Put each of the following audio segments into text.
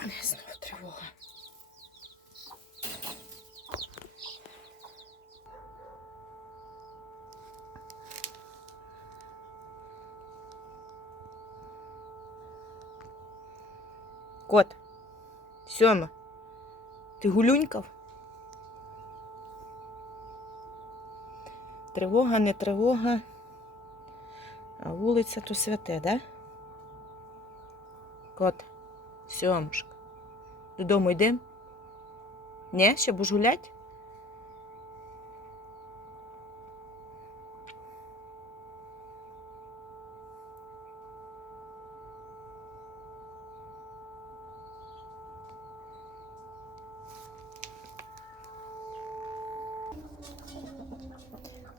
мене знов тривога. Кот, Сьома, ти гулюнькав? Тривога, не тривога, а вулиця то святе, да? Кот, сьомшка. Додому йдемо? Ні, ще будеш гулять?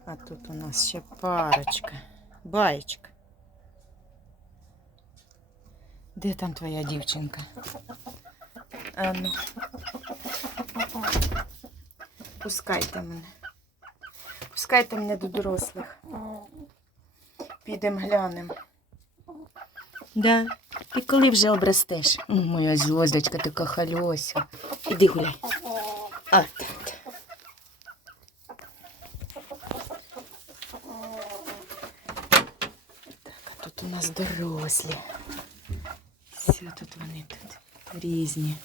А тут у нас ще парочка. Баєчка. Де там твоя дівчинка? А ну. Пускайте мене. Пускайте мене до дорослих. Підемо глянемо. Да. І коли вже обрастеш? Моя зв'язочка така хальося. Іди гуляй. А, так. Так, а тут у нас дорослі. Все тут вони тут різні.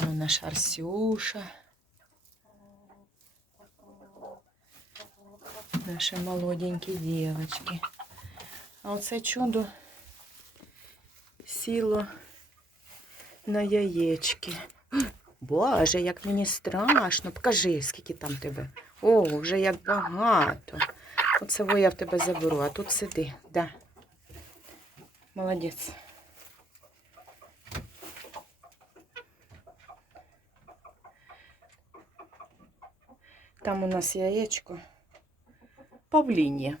Ну, наша Арсюша. Наші молоденькі дівчатки. А оце чудо сіло на яєчки. Боже, як мені страшно. Покажи, скільки там тебе. О, вже як багато. Оце я в тебе заберу, а тут сиди. Да. Молодець. Там у нас яєчко. Павління.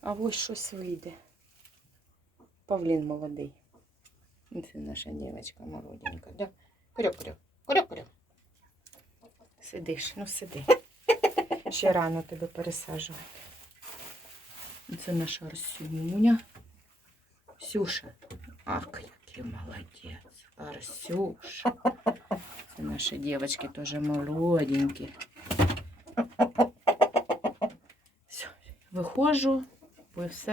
А ось щось вийде. Павлін молодий. Це наша дівчинка молоденька. Да? Крю, крю, крю, крю. Сидиш, ну сиди. Ще рано тебе пересаджувати. Це наша Арсюня. Сюша. Ах, який молодець. Арсюша. Це наші дівчатки теж молоденькі. Виходжу, ви все